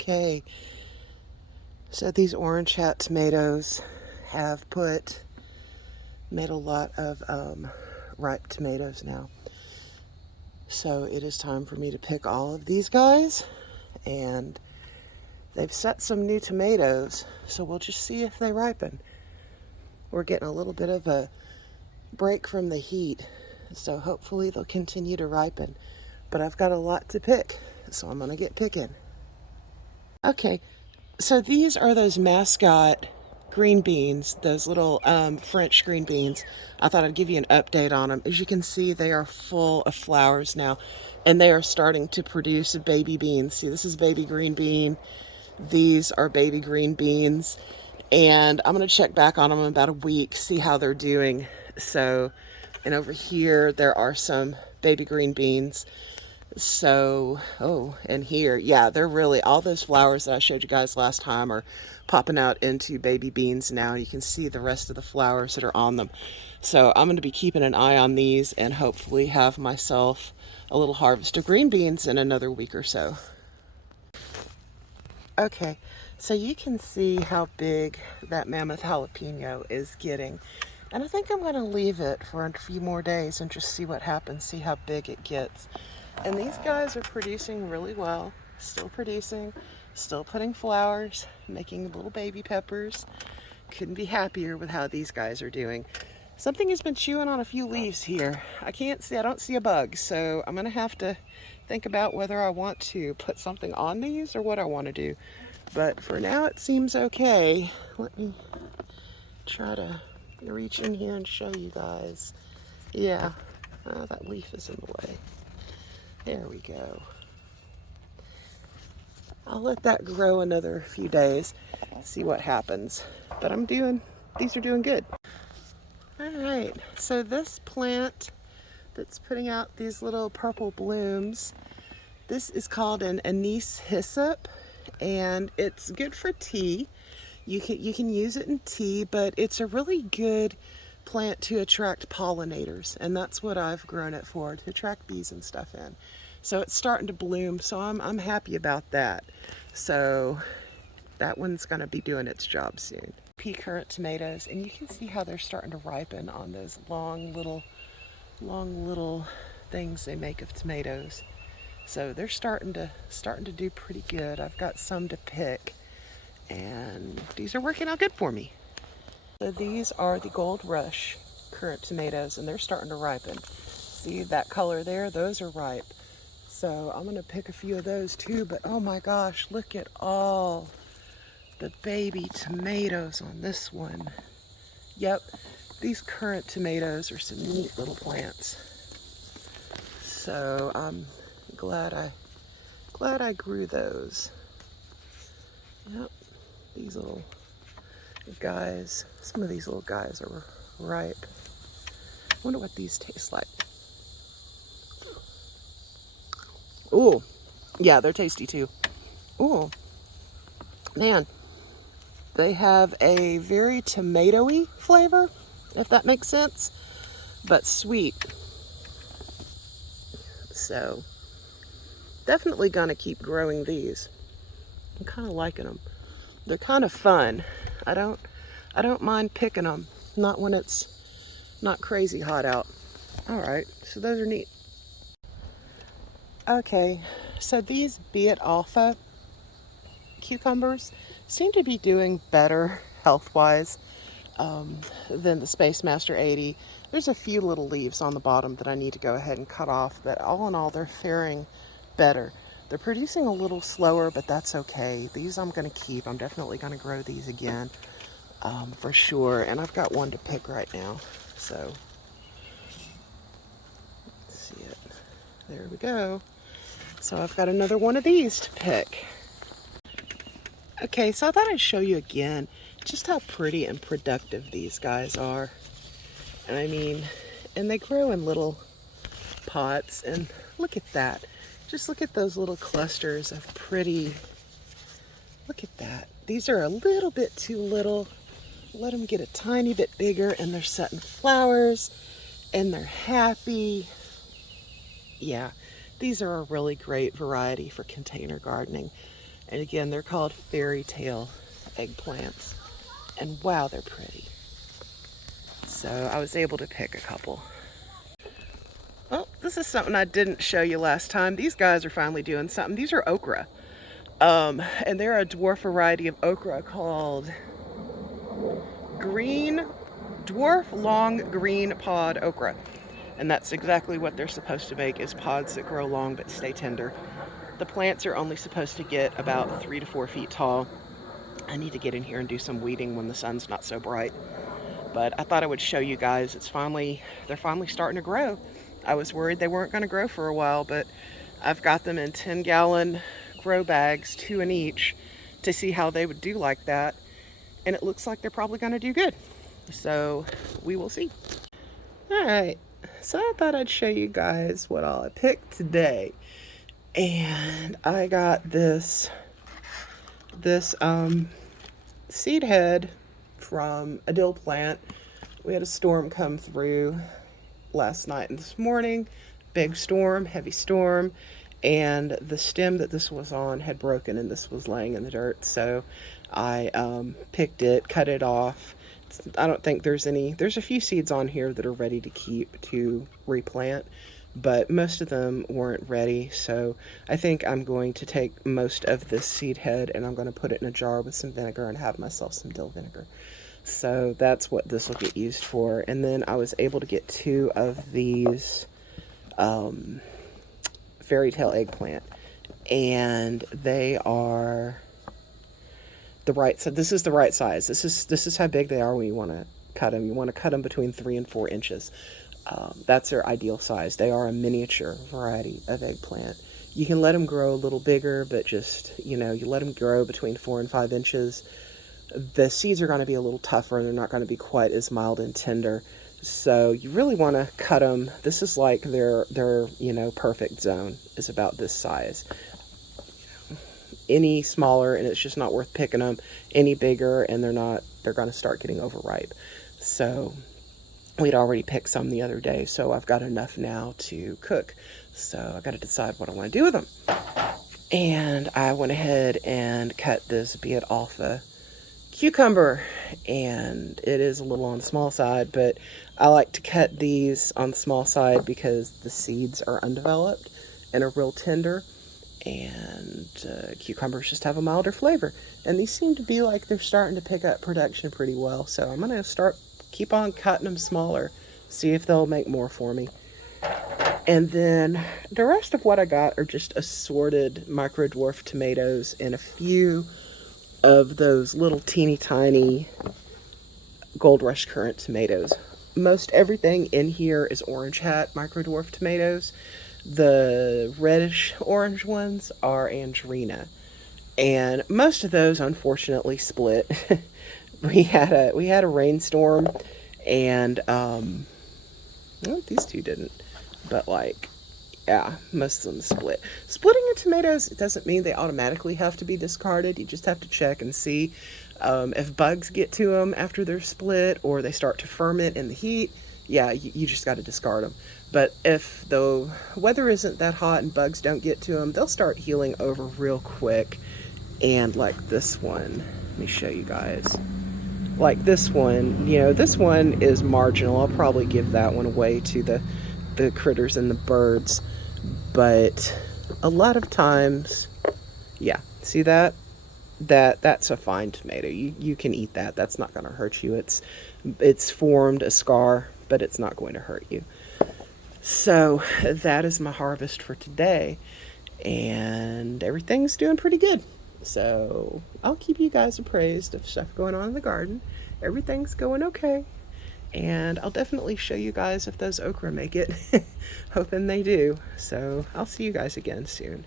Okay, so these orange hat tomatoes have made a lot of ripe tomatoes now. So it is time for me to pick all of these guys, and they've set some new tomatoes, so we'll just see if they ripen. We're getting a little bit of a break from the heat, so hopefully they'll continue to ripen. But I've got a lot to pick, so I'm gonna get picking. Okay, so these are those mascot green beans, those little French green beans. I thought I'd give you an update on them. As you can see, they are full of flowers now, and they are starting to produce baby beans. See, this is baby green bean. These are baby green beans, and I'm going to check back on them in about a week, see how they're doing. So, and over here, there are some baby green beans. So, oh, and here, yeah, they're really, all those flowers that I showed you guys last time are popping out into baby beans now. You can see the rest of the flowers that are on them. So I'm going to be keeping an eye on these and hopefully have myself a little harvest of green beans in another week or so. Okay, so you can see how big that mammoth jalapeno is getting. And I think I'm going to leave it for a few more days and just see what happens, see how big it gets. And these guys are producing really well, still producing, still putting flowers, making little baby peppers. Couldn't be happier with how these guys are doing. Something has been chewing on a few leaves here. I don't see a bug, so I'm gonna have to think about whether I want to put something on these or what I want to do. But for now it seems okay. Let me try to reach in here and show you guys. Yeah, that leaf is in the way. There we go. I'll let that grow another few days, see what happens. But these are doing good. All right, so this plant that's putting out these little purple blooms, this is called an anise hyssop, and it's good for tea. You can use it in tea, but it's a really good plant to attract pollinators, and that's what I've grown it for, to attract bees and stuff in. So it's starting to bloom, so I'm happy about that. So that one's gonna be doing its job soon. Pea currant tomatoes, and you can see how they're starting to ripen on those long little things they make of tomatoes. So they're starting to do pretty good. I've got some to pick, and these are working out good for me. So these are the Gold Rush currant tomatoes, and they're starting to ripen. See that color there? Those are ripe. So I'm gonna pick a few of those too, but oh my gosh, look at all the baby tomatoes on this one. Yep, these currant tomatoes are some neat little plants. So I'm glad I grew those. Yep, these little guys, some of these little guys are ripe. I wonder what these taste like. Ooh, yeah, they're tasty too. Ooh, man, they have a very tomatoey flavor, if that makes sense, but sweet. So definitely gonna keep growing these. I'm kind of liking them. They're kind of fun. I don't mind picking them, not when it's not crazy hot out. All right, so those are neat. Okay, so these Beet Alpha cucumbers seem to be doing better health-wise than the Space Master 80. There's a few little leaves on the bottom that I need to go ahead and cut off, but all in all, they're faring better. They're producing a little slower, but that's okay. These I'm going to keep. I'm definitely going to grow these again for sure, and I've got one to pick right now. So, let's see it. There we go. So I've got another one of these to pick. Okay, so I thought I'd show you again just how pretty and productive these guys are. And I mean, and they grow in little pots, and look at that. Just look at those little clusters of pretty, look at that. These are a little bit too little. Let them get a tiny bit bigger, and they're setting flowers, and they're happy. Yeah, these are a really great variety for container gardening. And again, they're called fairy tale eggplants. And wow, they're pretty. So I was able to pick a couple. Well, this is something I didn't show you last time. These guys are finally doing something. These are okra. And they're a dwarf variety of okra called dwarf long green pod okra. And that's exactly what they're supposed to make, is pods that grow long but stay tender. The plants are only supposed to get about 3 to 4 feet tall. I need to get in here and do some weeding when the sun's not so bright. But I thought I would show you guys. They're finally starting to grow. I was worried they weren't going to grow for a while, but I've got them in 10-gallon grow bags, 2 in each, to see how they would do like that. And it looks like they're probably going to do good. So we will see. All right. So I thought I'd show you guys what all I picked today. And I got this seed head from a dill plant. We had a storm come through last night and this morning. Big storm, heavy storm, and the stem that this was on had broken and this was laying in the dirt. So I picked it, cut it off. I don't think there's a few seeds on here that are ready to keep to replant, but most of them weren't ready. So I think I'm going to take most of this seed head and I'm going to put it in a jar with some vinegar and have myself some dill vinegar. So that's what this will get used for. And then I was able to get 2 of these fairy tale eggplant, and they are the right size. This is the right size. This is how big they are when you want to cut them. You want to cut them between 3 and 4 inches. That's their ideal size. They are a miniature variety of eggplant. You can let them grow a little bigger, but just, you let them grow between 4 and 5 inches. The seeds are going to be a little tougher. They're not going to be quite as mild and tender. So you really want to cut them. This is like their perfect zone is about this size. Any smaller and it's just not worth picking them. Any bigger and they're going to start getting overripe. So we'd already picked some the other day, so I've got enough now to cook. So I got to decide what I want to do with them. And I went ahead and cut this Be It Alpha cucumber, and it is a little on the small side, but I like to cut these on the small side because the seeds are undeveloped and are real tender, and cucumbers just have a milder flavor. And these seem to be like they're starting to pick up production pretty well, so I'm going to keep on cutting them smaller, see if they'll make more for me. And then the rest of what I got are just assorted micro dwarf tomatoes and a few of those little teeny tiny Gold Rush Currant tomatoes. Most everything in here is Orange Hat micro dwarf tomatoes. The reddish orange ones are Angelina, and most of those unfortunately split. we had a rainstorm, and well, these two didn't, but yeah, most of them split. Splitting your tomatoes, it doesn't mean they automatically have to be discarded. You just have to check and see if bugs get to them after they're split or they start to ferment in the heat. Yeah, you just got to discard them. But if the weather isn't that hot and bugs don't get to them, they'll start healing over real quick. And like this one, let me show you guys. Like this one, this one is marginal. I'll probably give that one away to the critters and the birds. But a lot of times, yeah, see that? That's a fine tomato. You can eat that. That's not going to hurt you. It's formed a scar, but it's not going to hurt you. So that is my harvest for today, and everything's doing pretty good. So I'll keep you guys appraised of stuff going on in the garden. Everything's going okay. And I'll definitely show you guys if those okra make it. Hoping they do. So I'll see you guys again soon.